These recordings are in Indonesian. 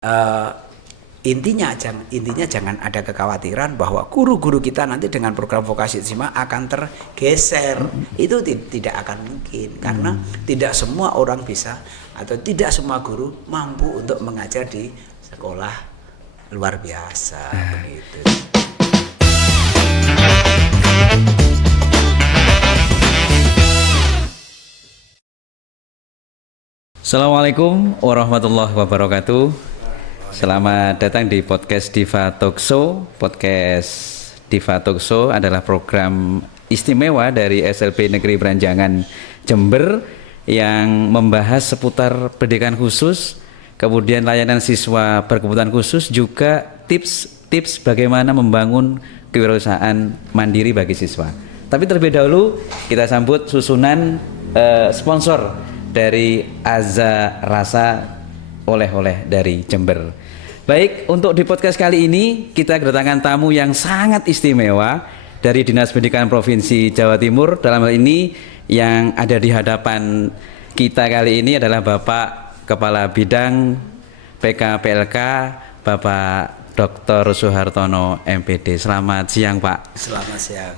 Eh, intinya jangan ada kekhawatiran bahwa guru-guru kita nanti dengan program vokasi istimewa akan tergeser. Itu tidak akan mungkin karena tidak semua orang bisa atau tidak semua guru mampu untuk mengajar di sekolah luar biasa begitu. Assalamualaikum warahmatullahi wabarakatuh. Selamat datang di podcast Diva Talk Show. Podcast Diva Talk Show adalah program istimewa dari SLB Negeri Branjangan Jember yang membahas seputar pendidikan khusus, kemudian layanan siswa berkebutuhan khusus, juga tips bagaimana membangun kewirausahaan mandiri bagi siswa. Tapi terlebih dahulu kita sambut susunan sponsor dari Azza Rasa oleh-oleh dari Jember. Baik, untuk di podcast kali ini kita kedatangan tamu yang sangat istimewa dari Dinas Pendidikan Provinsi Jawa Timur. Dalam hal ini yang ada di hadapan kita kali ini adalah Bapak Kepala Bidang PKPLK, Bapak Dr. Suhartono MPD. Selamat siang, Pak. Selamat siang.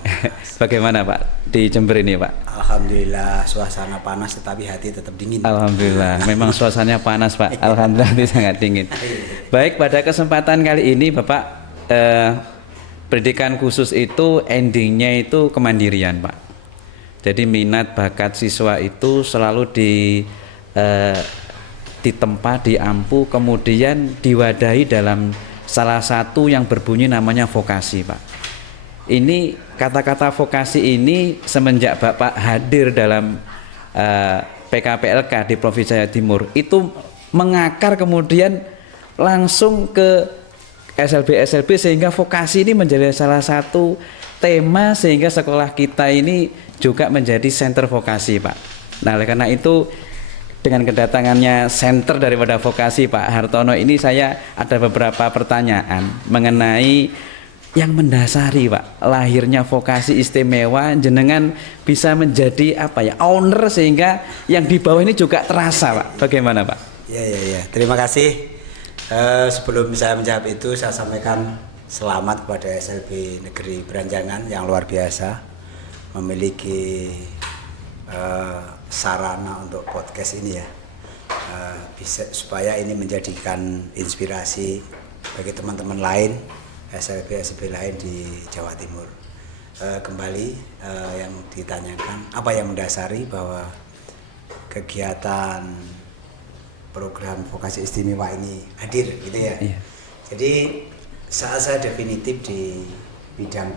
Bagaimana, Pak, di Jember ini, Pak? Alhamdulillah suasana panas tetapi hati tetap dingin. Alhamdulillah, memang suasananya panas, Pak. Alhamdulillah itu sangat dingin. Baik, pada kesempatan kali ini Bapak, pendidikan khusus itu endingnya itu kemandirian, Pak. Jadi minat bakat siswa itu selalu ditempa, diampu, kemudian diwadahi dalam salah satu yang berbunyi namanya vokasi, Pak. Ini kata-kata vokasi ini semenjak Bapak hadir dalam PKPLK di Provinsi Jawa Timur itu mengakar kemudian langsung ke SLB sehingga vokasi ini menjadi salah satu tema sehingga sekolah kita ini juga menjadi center vokasi, Pak. Nah, oleh karena itu dengan kedatangannya center daripada vokasi Pak Hartono ini, saya ada beberapa pertanyaan mengenai yang mendasari, Pak, lahirnya vokasi istimewa jenengan bisa menjadi owner sehingga yang di bawah ini juga terasa, Pak. Bagaimana, Pak? Ya. Terima kasih. Sebelum saya menjawab itu, saya sampaikan selamat kepada SLB Negeri Branjangan yang luar biasa memiliki sarana untuk podcast ini ya, bisa supaya ini menjadikan inspirasi bagi teman-teman lain SLB lain di Jawa Timur. Kembali yang ditanyakan apa yang mendasari bahwa kegiatan program vokasi istimewa ini hadir gitu ya. Iya. Jadi saat saya definitif di bidang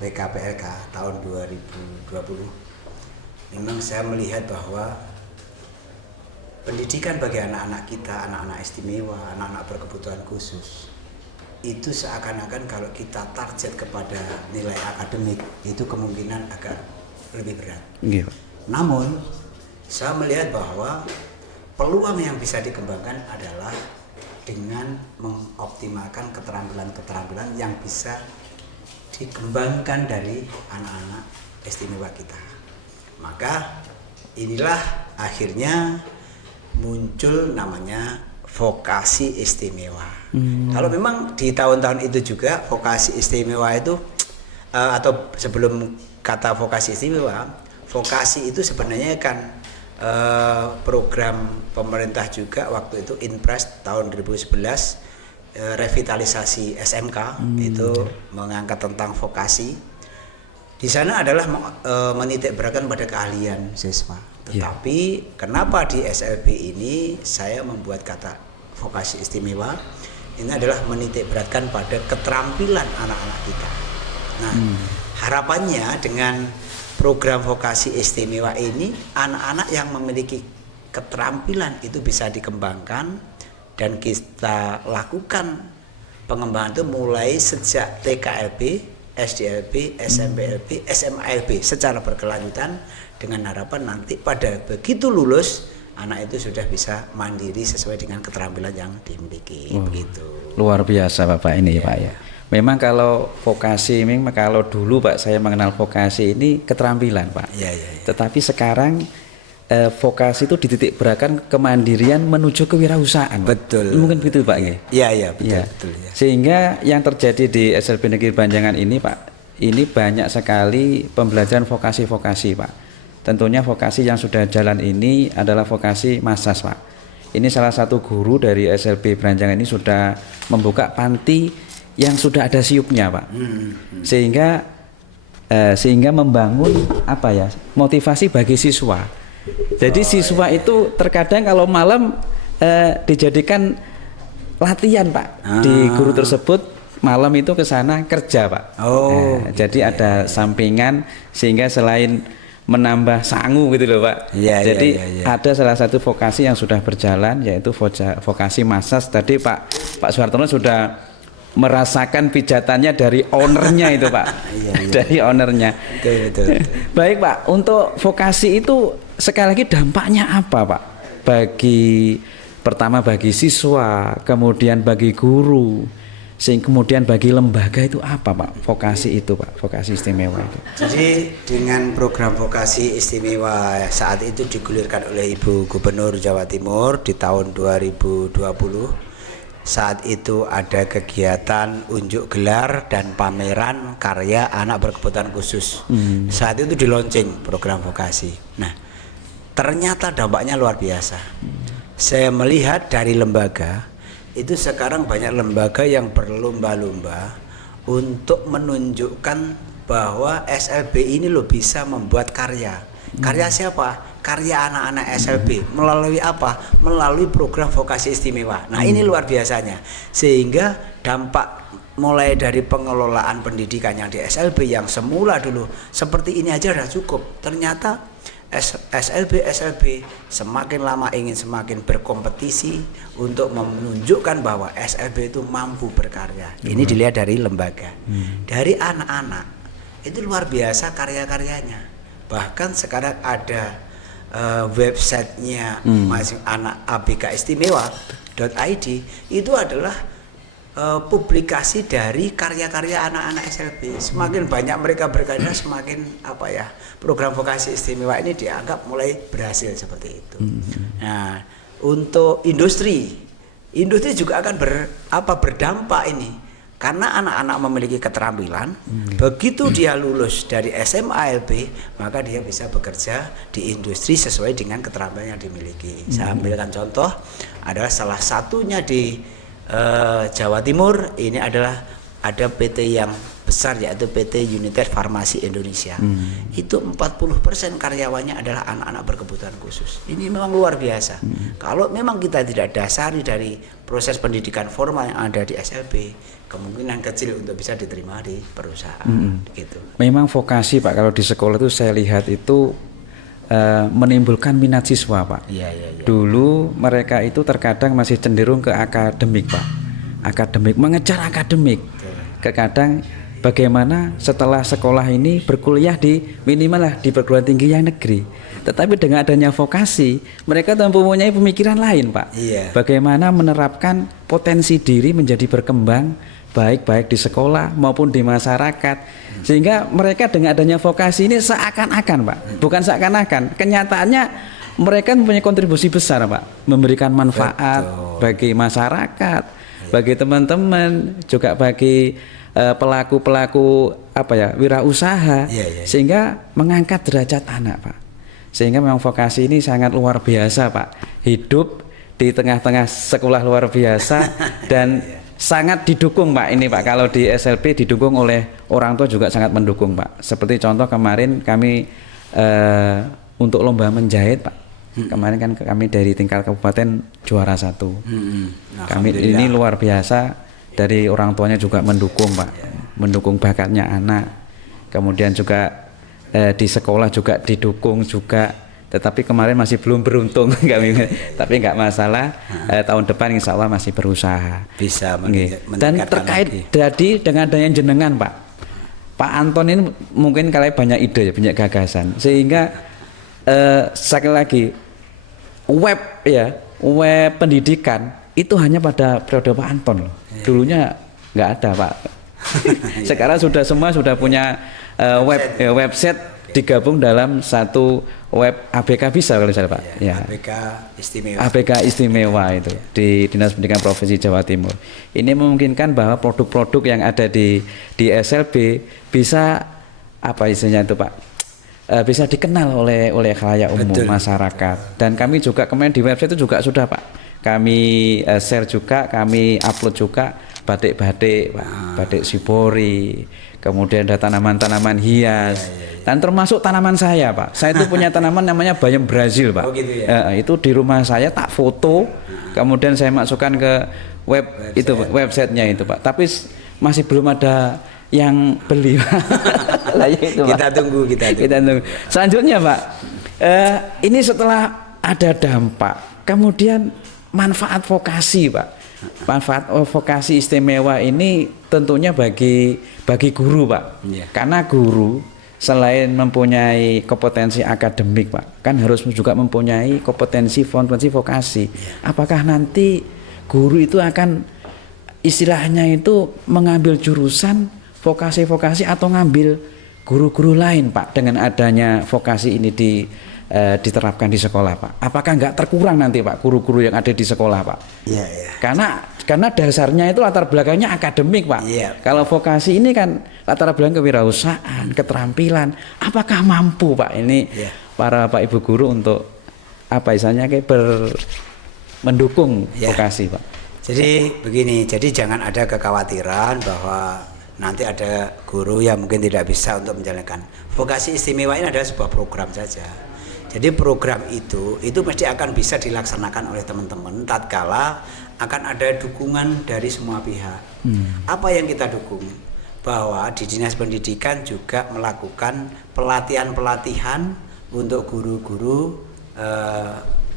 PKPLK tahun 2020, memang saya melihat bahwa pendidikan bagi anak-anak kita, anak-anak istimewa, anak-anak berkebutuhan khusus, itu seakan-akan kalau kita target kepada nilai akademik itu kemungkinan agak lebih berat. Iya. Namun saya melihat bahwa peluang yang bisa dikembangkan adalah dengan mengoptimalkan keterampilan-keterampilan yang bisa dikembangkan dari anak-anak istimewa kita. Maka inilah akhirnya muncul namanya vokasi istimewa. Kalau memang di tahun-tahun itu juga vokasi istimewa itu atau sebelum kata vokasi istimewa, vokasi itu sebenarnya kan program pemerintah juga waktu itu Inpres tahun 2011, revitalisasi SMK itu mengangkat tentang vokasi. Di sana adalah menitik beratkan pada keahlian siswa. Tetapi kenapa di SLB ini saya membuat kata vokasi istimewa? Ini adalah menitik beratkan pada keterampilan anak-anak kita. Nah, harapannya dengan program vokasi istimewa ini, anak-anak yang memiliki keterampilan itu bisa dikembangkan dan kita lakukan pengembangan itu mulai sejak TKLB, SDLB, SMPLB, SMALB secara berkelanjutan dengan harapan nanti pada begitu lulus anak itu sudah bisa mandiri sesuai dengan keterampilan yang dimiliki. Begitu. Luar biasa Bapak ini ya, Pak ya. Memang kalau vokasi, memang kalau dulu Pak saya mengenal vokasi ini keterampilan, Pak. Iya. Tetapi sekarang vokasi itu dititik beratkan kemandirian menuju kewirausahaan. Betul. Mungkin begitu Pak nggih. Iya, betul, Ya. betul ya. Sehingga yang terjadi di SLB Negeri Banjangan ini Pak, ini banyak sekali pembelajaran vokasi-vokasi Pak. Tentunya vokasi yang sudah jalan ini adalah vokasi massas Pak. Ini salah satu guru dari SLB Banjangan ini sudah membuka panti yang sudah ada siupnya Pak. Sehingga membangun apa ya, motivasi bagi siswa. Jadi siswa itu terkadang kalau malam dijadikan latihan Pak di guru tersebut, malam itu ke sana kerja Pak. Jadi ada sampingan sehingga selain menambah sangu gitu loh Pak. Jadi ada salah satu vokasi yang sudah berjalan yaitu vokasi massas. Tadi Pak Suhartono sudah merasakan pijatannya dari ownernya itu Pak. Dari ownernya. Betul. Baik Pak, untuk vokasi itu sekali lagi dampaknya apa Pak? Pertama bagi siswa, kemudian bagi guru, kemudian bagi lembaga itu apa Pak? Vokasi itu Pak, vokasi istimewa itu. Jadi dengan program vokasi istimewa saat itu digulirkan oleh Ibu Gubernur Jawa Timur di tahun 2020. Saat itu ada kegiatan unjuk gelar dan pameran karya anak berkebutuhan khusus. Saat itu di launching program vokasi. Nah, ternyata dampaknya luar biasa. Saya melihat dari lembaga itu sekarang banyak lembaga yang berlomba-lomba untuk menunjukkan bahwa SLB ini loh bisa membuat karya. Karya siapa? Karya anak-anak SLB. Melalui apa? Melalui program vokasi istimewa. Nah ini luar biasanya. Sehingga dampak mulai dari pengelolaan pendidikan yang di SLB yang semula dulu seperti ini aja udah cukup. Ternyata SLB semakin lama ingin semakin berkompetisi untuk menunjukkan bahwa SLB itu mampu berkarya. Ini dilihat dari lembaga. Dari anak-anak itu luar biasa karya-karyanya. Bahkan sekarang ada websitenya masing anak ABK Istimewa.id itu adalah publikasi dari karya-karya anak-anak SLB. Semakin banyak mereka berkarya, semakin program vokasi istimewa ini dianggap mulai berhasil seperti itu. Nah, untuk industri juga akan berdampak ini. Karena anak-anak memiliki keterampilan, begitu dia lulus dari SMA LB, maka dia bisa bekerja di industri sesuai dengan keterampilan yang dimiliki. Saya ambilkan contoh, adalah salah satunya di Jawa Timur, ini adalah ada PT yang besar yaitu PT United Farmasi Indonesia. Itu 40% karyawannya adalah anak-anak berkebutuhan khusus. Ini memang luar biasa. Kalau memang kita tidak dasari dari proses pendidikan formal yang ada di SLB, kemungkinan kecil untuk bisa diterima di perusahaan. Gitu. Memang vokasi Pak, kalau di sekolah itu saya lihat itu menimbulkan minat siswa Pak. Dulu mereka itu terkadang masih cenderung ke akademik Pak. Akademik, mengejar akademik. Terkadang bagaimana setelah sekolah ini berkuliah di minimal lah di perguruan tinggi yang negeri. Tetapi dengan adanya vokasi, mereka mempunyai pemikiran lain Pak. Bagaimana menerapkan potensi diri menjadi berkembang baik di sekolah maupun di masyarakat, sehingga mereka dengan adanya vokasi ini seakan-akan Pak, bukan seakan-akan, kenyataannya mereka mempunyai kontribusi besar Pak, memberikan manfaat bagi masyarakat, bagi teman-teman, juga bagi pelaku-pelaku wirausaha, sehingga mengangkat derajat anak Pak. Sehingga memang vokasi ini sangat luar biasa Pak, hidup di tengah-tengah sekolah luar biasa dan sangat didukung Pak ini Pak. Kalau di SLB didukung oleh orang tua juga sangat mendukung Pak. Seperti contoh kemarin kami untuk lomba menjahit Pak. Kemarin kan kami dari tingkat kabupaten juara 1. Kami ini luar biasa, dari orang tuanya juga mendukung Pak. Mendukung bakatnya anak. Kemudian juga di sekolah juga didukung juga. Tetapi kemarin masih belum beruntung kami, tapi nggak masalah. Tahun depan insya Allah masih berusaha. Bisa dan terkait jadi dengan adanya jenengan Pak Anton ini mungkin kalian banyak ide, banyak gagasan, sehingga sekali lagi web pendidikan itu hanya pada periode Pak Anton loh. Dulunya nggak ada Pak. Sekarang sudah semua sudah punya website digabung dalam satu web ABK bisa kalau saya Pak. Ya. ABK Istimewa. ABK Istimewa itu di Dinas Pendidikan Provinsi Jawa Timur. Ini memungkinkan bahwa produk-produk yang ada di SLB bisa apa istilahnya itu Pak? Bisa dikenal oleh khalayak umum masyarakat. Dan kami juga kemarin di website itu juga sudah Pak. Kami share juga, kami upload juga batik-batik, Pak. Batik Sibori, kemudian ada tanaman-tanaman hias. Dan termasuk tanaman saya, Pak. Saya itu punya tanaman namanya bayam Brazil, Pak. Oh, gitu ya? Itu di rumah saya tak foto, kemudian saya masukkan ke websitenya itu, Pak. Tapi masih belum ada yang beli. Lah, itu, Pak. Kita tunggu. Selanjutnya, Pak, ini setelah ada dampak, kemudian manfaat vokasi, Pak. Manfaat vokasi istimewa ini tentunya bagi guru, Pak. Karena guru selain mempunyai kompetensi akademik, Pak, kan harus juga mempunyai kompetensi vokasi. Apakah nanti guru itu akan istilahnya itu mengambil jurusan vokasi atau ngambil guru-guru lain, Pak, dengan adanya vokasi ini diterapkan di sekolah, Pak? Apakah nggak terkurang nanti, Pak, guru-guru yang ada di sekolah, Pak? Iya. Karena dasarnya itu latar belakangnya akademik, Pak. Iya. Kalau vokasi ini kan latar belakang kewirausahaan, keterampilan. Apakah mampu, Pak, ini para Pak Ibu guru untuk apa istilahnya mendukung vokasi, Pak? Jadi begini, jangan ada kekhawatiran bahwa nanti ada guru yang mungkin tidak bisa untuk menjalankan vokasi istimewa. Ini adalah sebuah program saja. Jadi program itu mesti akan bisa dilaksanakan oleh teman-teman tatkala akan ada dukungan dari semua pihak. Apa yang kita dukung? Bahwa di Dinas Pendidikan juga melakukan pelatihan untuk guru-guru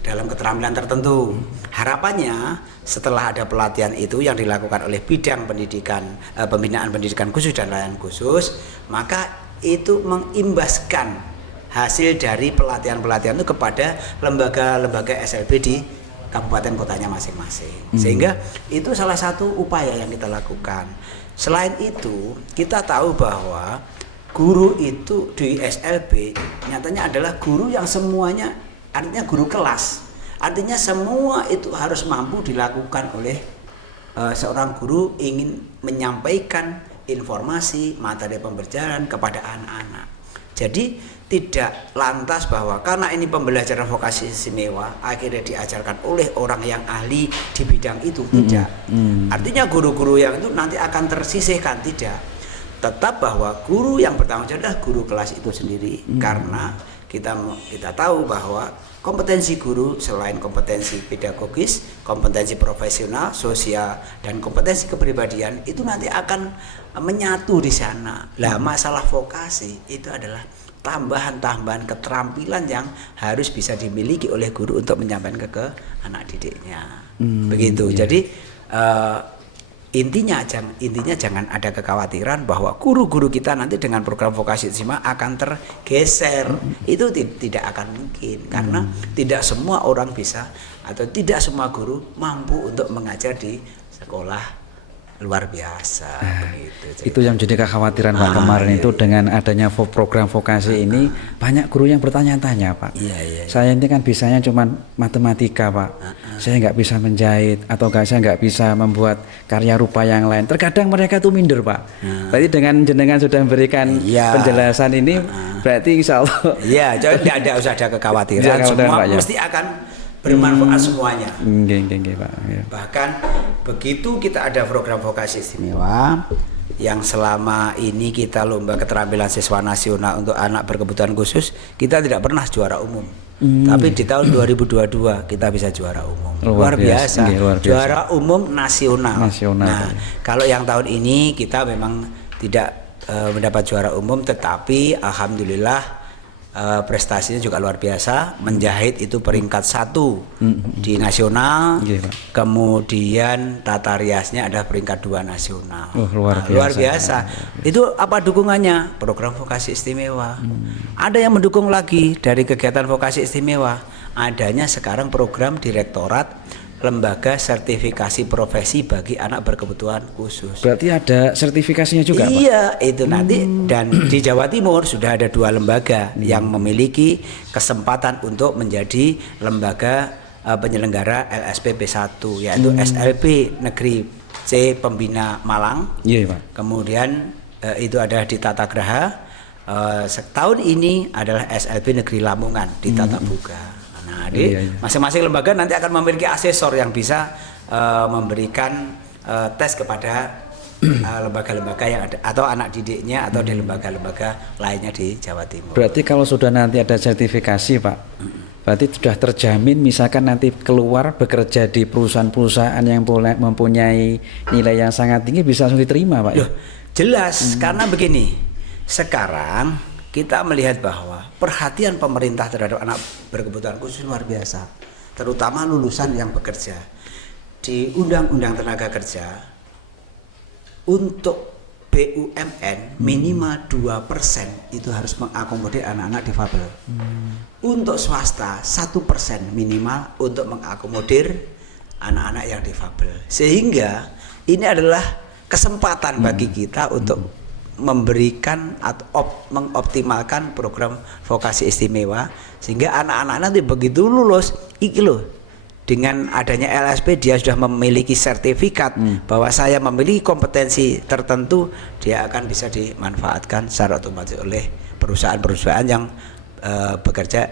dalam keterampilan tertentu. Harapannya setelah ada pelatihan itu yang dilakukan oleh bidang pendidikan, pembinaan pendidikan khusus dan layanan khusus, maka itu mengimbaskan hasil dari pelatihan itu kepada lembaga-lembaga SLB di kabupaten kotanya masing-masing. Sehingga itu salah satu upaya yang kita lakukan. Selain itu, kita tahu bahwa guru itu di SLB nyatanya adalah guru yang semuanya, artinya guru kelas. Artinya semua itu harus mampu dilakukan oleh seorang guru ingin menyampaikan informasi materi pembelajaran kepada anak-anak. Jadi tidak lantas bahwa karena ini pembelajaran vokasi istimewa akhirnya diajarkan oleh orang yang ahli di bidang itu, tidak. Artinya guru-guru yang itu nanti akan tersisihkan, tidak. Tetap bahwa guru yang bertanggung jawab adalah guru kelas itu sendiri. Karena kita tahu bahwa kompetensi guru selain kompetensi pedagogis, kompetensi profesional, sosial, dan kompetensi kepribadian itu nanti akan menyatu di sana. Lah masalah vokasi itu adalah tambahan-tambahan keterampilan yang harus bisa dimiliki oleh guru untuk menyampaikan ke anak didiknya. Begitu. Jadi intinya jangan ada kekhawatiran bahwa guru-guru kita nanti dengan program vokasi istimewa akan tergeser. Itu tidak akan mungkin karena tidak semua orang bisa atau tidak semua guru mampu untuk mengajar di sekolah luar biasa. Begitu. Itu yang jadi kekhawatiran Pak kemarin itu dengan adanya program vokasi ini banyak guru yang bertanya-tanya, Pak. Saya ini kan bisanya cuma matematika, Pak. Saya nggak bisa menjahit atau saya nggak bisa membuat karya rupa yang lain. Terkadang mereka tuh minder, Pak. Berarti dengan jenengan sudah memberikan penjelasan ini, berarti insya Allah. Iya, tidak usah ada kekhawatiran. Semua Pak, mesti akan bermanfaat semuanya. Pak. Bahkan begitu kita ada program vokasi istimewa yang selama ini kita lomba keterampilan siswa nasional untuk anak berkebutuhan khusus, kita tidak pernah juara umum. Tapi di tahun 2022 kita bisa juara umum. Luar biasa. Juara umum nasional. Nah, kalau yang tahun ini kita memang tidak mendapat juara umum, tetapi alhamdulillah prestasinya juga luar biasa. Menjahit itu peringkat 1 di nasional. Kemudian tata riasnya ada peringkat 2 nasional. Luar biasa. Itu apa dukungannya? Program vokasi istimewa. Ada yang mendukung lagi dari kegiatan vokasi istimewa. Adanya sekarang program direktorat lembaga sertifikasi profesi bagi anak berkebutuhan khusus. Berarti ada sertifikasinya juga, Pak? Iya, itu nanti. Dan di Jawa Timur sudah ada 2 lembaga yang memiliki kesempatan untuk menjadi lembaga penyelenggara LSP P1, yaitu SLB Negeri C Pembina Malang. Iya, Pak. Kemudian itu ada di Tata Graha. Setahun ini adalah SLB Negeri Lamongan di Tata Boga. Nah, masing-masing lembaga nanti akan memiliki asesor yang bisa memberikan tes kepada lembaga-lembaga yang ada atau anak didiknya atau di lembaga-lembaga lainnya di Jawa Timur. Berarti kalau sudah nanti ada sertifikasi, Pak, berarti sudah terjamin misalkan nanti keluar bekerja di perusahaan-perusahaan yang mempunyai nilai yang sangat tinggi bisa langsung diterima, Pak? Loh, jelas, karena begini, sekarang kita melihat bahwa perhatian pemerintah terhadap anak berkebutuhan khusus luar biasa, terutama lulusan yang bekerja. Di Undang-Undang Tenaga Kerja, untuk BUMN minimal 2% itu harus mengakomodir anak-anak difabel. Untuk swasta 1% minimal untuk mengakomodir anak-anak yang difabel. Sehingga ini adalah kesempatan bagi kita untuk memberikan atau mengoptimalkan program vokasi istimewa, sehingga anak-anak nanti begitu lulus iki loh, dengan adanya LSP dia sudah memiliki sertifikat bahwa saya memiliki kompetensi tertentu, dia akan bisa dimanfaatkan secara otomatis oleh perusahaan-perusahaan yang bekerja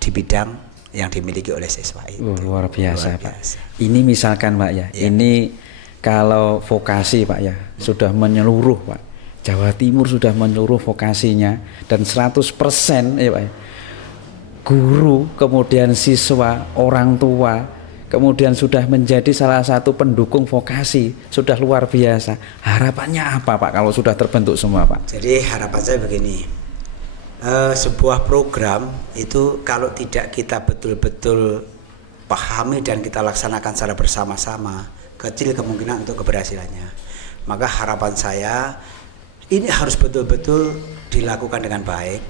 di bidang yang dimiliki oleh siswa itu. Luar biasa, Pak. Ini misalkan, Pak, ya. Ini kalau vokasi, Pak, ya, sudah menyeluruh, Pak. Jawa Timur sudah menyeluruh vokasinya dan 100% ya, Pak, guru, kemudian siswa, orang tua, kemudian sudah menjadi salah satu pendukung vokasi, sudah luar biasa. Harapannya apa, Pak, kalau sudah terbentuk semua, Pak? Jadi harapan saya begini, sebuah program itu kalau tidak kita betul-betul pahami dan kita laksanakan secara bersama-sama, kecil kemungkinan untuk keberhasilannya. Maka harapan saya ini harus betul-betul dilakukan dengan baik,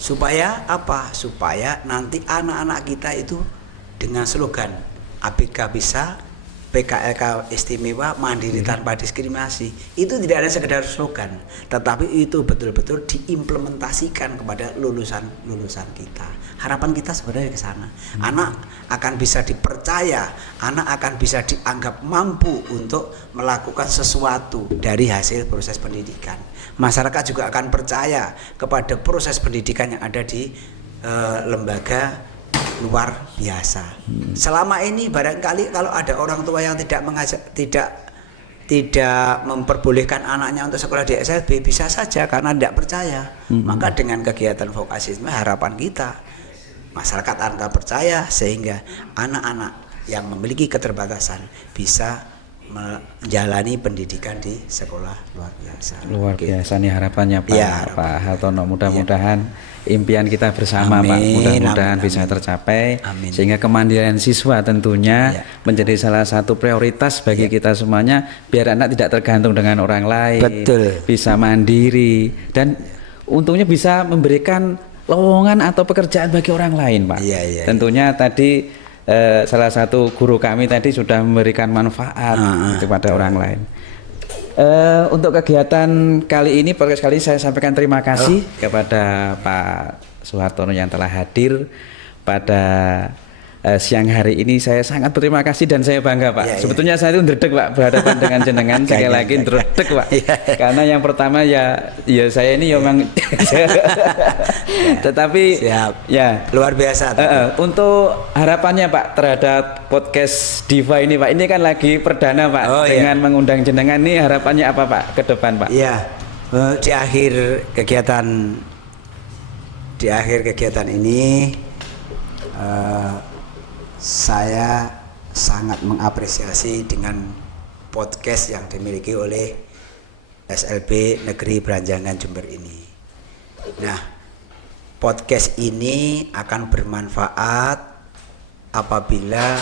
supaya apa? Supaya nanti anak-anak kita itu dengan slogan ABK bisa, PKLK istimewa, mandiri tanpa diskriminasi, itu tidak ada sekedar slogan, tetapi itu betul-betul diimplementasikan kepada lulusan-lulusan kita. Harapan kita sebenarnya ke sana. Anak akan bisa dipercaya, anak akan bisa dianggap mampu untuk melakukan sesuatu dari hasil proses pendidikan. Masyarakat juga akan percaya kepada proses pendidikan yang ada di lembaga luar biasa. Selama ini barangkali kalau ada orang tua yang tidak memperbolehkan anaknya untuk sekolah di SLB, bisa saja karena tidak percaya. Maka dengan kegiatan vokasi ini harapan kita masyarakat akan percaya, sehingga anak-anak yang memiliki keterbatasan bisa menjalani pendidikan di sekolah luar biasa. Luar biasa nih harapannya, Pak. Ya, Pak Hartono, mudah-mudahan impian kita bersama, Pak, mudah-mudahan bisa tercapai, sehingga kemandirian siswa tentunya menjadi salah satu prioritas bagi kita semuanya, biar anak tidak tergantung dengan orang lain. Betul. Bisa mandiri dan untungnya bisa memberikan lowongan atau pekerjaan bagi orang lain, Pak. Tentunya tadi salah satu guru kami tadi sudah memberikan manfaat kepada orang lain. Untuk kegiatan kali ini, podcast kali ini saya sampaikan terima kasih kepada Pak Suhartono yang telah hadir pada siang hari ini. Saya sangat berterima kasih dan saya bangga, Pak. Sebetulnya saya itu ndredeg, Pak, berhadapan dengan jenengan sekali lagi ndredeg, Pak. Karena yang pertama ya saya ini memang tetapi ya luar biasa. Untuk harapannya, Pak, terhadap podcast Diva ini, Pak. Ini kan lagi perdana, Pak, dengan mengundang jenengan. Nih harapannya apa, Pak, ke depan, Pak? Iya. Di akhir kegiatan ini saya sangat mengapresiasi dengan podcast yang dimiliki oleh SLB Negeri Beranjangan Jember ini. Nah, podcast ini akan bermanfaat apabila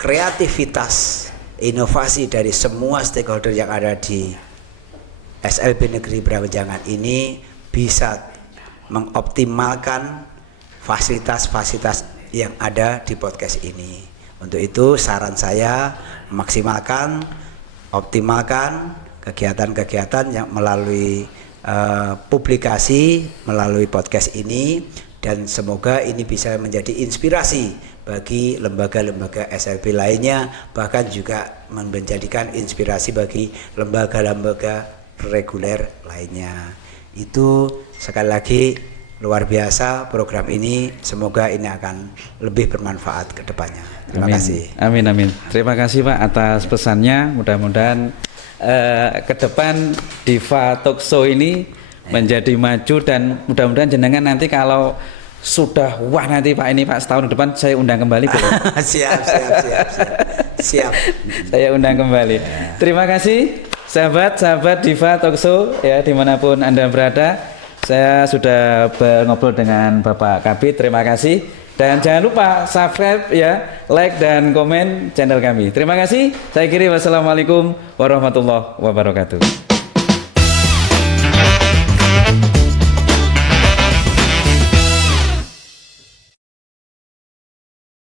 kreativitas, inovasi dari semua stakeholder yang ada di SLB Negeri Beranjangan ini bisa mengoptimalkan fasilitas-fasilitas yang ada di podcast ini. Untuk itu saran saya maksimalkan, optimalkan kegiatan-kegiatan yang melalui publikasi, melalui podcast ini, dan semoga ini bisa menjadi inspirasi bagi lembaga-lembaga SLB lainnya, bahkan juga menjadikan inspirasi bagi lembaga-lembaga reguler lainnya. Itu sekali lagi luar biasa program ini, semoga ini akan lebih bermanfaat ke depannya. Terima kasih. Amin, amin. Terima kasih Pak atas pesannya. Mudah-mudahan ke depan Diva Talk Show ini menjadi maju, dan mudah-mudahan jenengan nanti kalau sudah wah nanti Pak ini Pak setahun ke depan saya undang kembali. Siap. Saya undang kembali. Terima kasih sahabat Diva Talk Show ya, dimanapun Anda berada. Saya sudah ngobrol dengan Bapak Kabid. Terima kasih. Dan jangan lupa subscribe ya, like dan komen channel kami. Terima kasih. Saya kiri, wassalamualaikum warahmatullahi wabarakatuh.